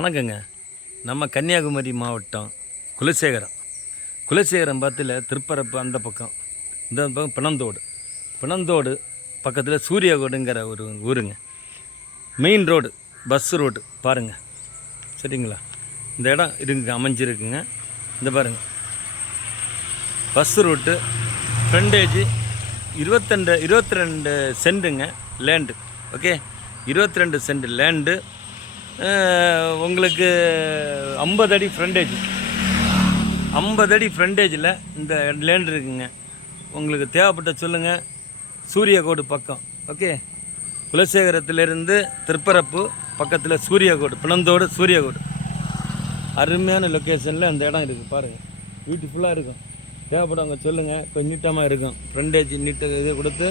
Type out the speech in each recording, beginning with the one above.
வணக்கங்க. நம்ம கன்னியாகுமரி மாவட்டம் குலசேகரம் பார்த்துல திருப்பரப்பு அந்த பக்கம், இந்த பக்கம் பிணந்தோடு பக்கத்தில் சூரியகோடுங்கிற ஒரு ஊருங்க. மெயின் ரோடு, பஸ் ரோடு பாருங்கள், சரிங்களா? இந்த இடம் அமைஞ்சிருக்குங்க. இந்த பாருங்கள், பஸ் ரூட்டு, ஃப்ரண்டேஜ் 22 சென்ட்டுங்க லேண்டு. Okay, 22 cent land. உங்களுக்கு 50 அடி ஃப்ரண்டேஜ், 50 அடி ஃப்ரண்டேஜில் இந்த லேண்ட் இருக்குங்க. உங்களுக்கு தேவைப்பட்ட சொல்லுங்கள். சூரியகோடு பக்கம். ஓகே, குலசேகரத்திலிருந்து திருப்பரப்பு பக்கத்தில் சூரியகோடு, பிணந்தோடு சூரியகோடு. அருமையான லொக்கேஷனில் அந்த இடம் இருக்குது பாருங்கள். பியூட்டிஃபுல்லாக இருக்கும். தேவைப்படுவாங்க சொல்லுங்கள். கொஞ்சம் நீட்டமாக இருக்கும். ஃப்ரண்டேஜ் நீட்டு இது கொடுத்து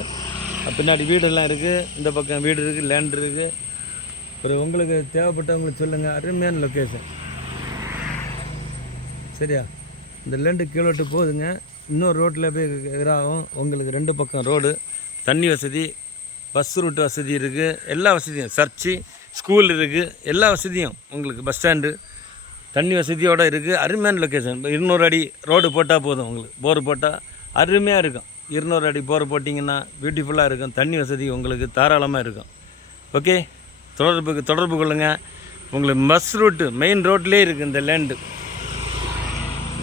பின்னாடி வீடெல்லாம் இருக்குது. இந்த பக்கம் வீடு இருக்குது, லேண்ட் இருக்குது. ஒரு உங்களுக்கு தேவைப்பட்டவங்களுக்கு சொல்லுங்கள். அருமையான லொக்கேஷன், சரியா? இந்த லேண்டு கீழோட்டு போகுதுங்க. இன்னொரு ரோட்டில் போய் இதாகும். உங்களுக்கு 2 பக்கம் ரோடு, தண்ணி வசதி, பஸ் ரூட் வசதி இருக்குது. எல்லா வசதியும், சர்ச்சு, ஸ்கூல் இருக்குது. எல்லா வசதியும் உங்களுக்கு, பஸ் ஸ்டாண்டு, தண்ணி வசதியோடு இருக்குது. அருமையான லொக்கேஷன். 200 அடி ரோடு போட்டால் போதும். உங்களுக்கு போர் போட்டால் அருமையாக இருக்கும். 200 அடி போர் போட்டிங்கன்னா பியூட்டிஃபுல்லாக இருக்கும். தண்ணி வசதி உங்களுக்கு தாராளமாக இருக்கும். ஓகே, தொடர்பு கொள்ளுங்கள். உங்களுக்கு பஸ் ரூட்டு மெயின் ரோட்லேயே இருக்குது இந்த லேண்டு,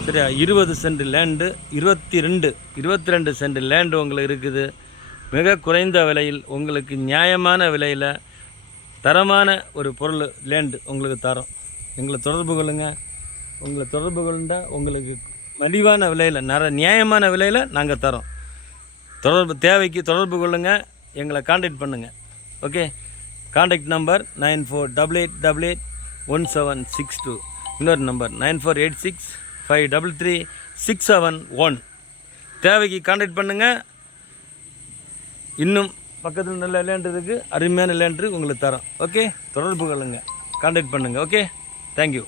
சரியா? 20 சென்ட் லேண்டு, 22 சென்ட் லேண்டு உங்களுக்கு இருக்குது. மிக குறைந்த விலையில், உங்களுக்கு நியாயமான விலையில் தரமான ஒரு பொருள் லேண்டு உங்களுக்கு தரோம். எங்களை தொடர்பு கொள்ளுங்கள். உங்களை தொடர்பு கொண்டால் உங்களுக்கு மலிவான விலையில், நியாயமான விலையில் நாங்கள் தரோம். தேவைக்கு தொடர்பு கொள்ளுங்கள். எங்களை காண்டாக்ட் பண்ணுங்கள். Okay, contact number 9488881762. இன்னொரு நம்பர் 9486533671. தேவைக்கு காண்டாக்ட் பண்ணுங்கள். இன்னும் பக்கத்தில் நல்ல லேண்ட் இருக்குது, அருமையான லேண்ட் உங்களுக்கு தரோம். ஓகே, தொடர்பு கொள்ளுங்கள், காண்டாக்ட் பண்ணுங்கள். Okay, thank you.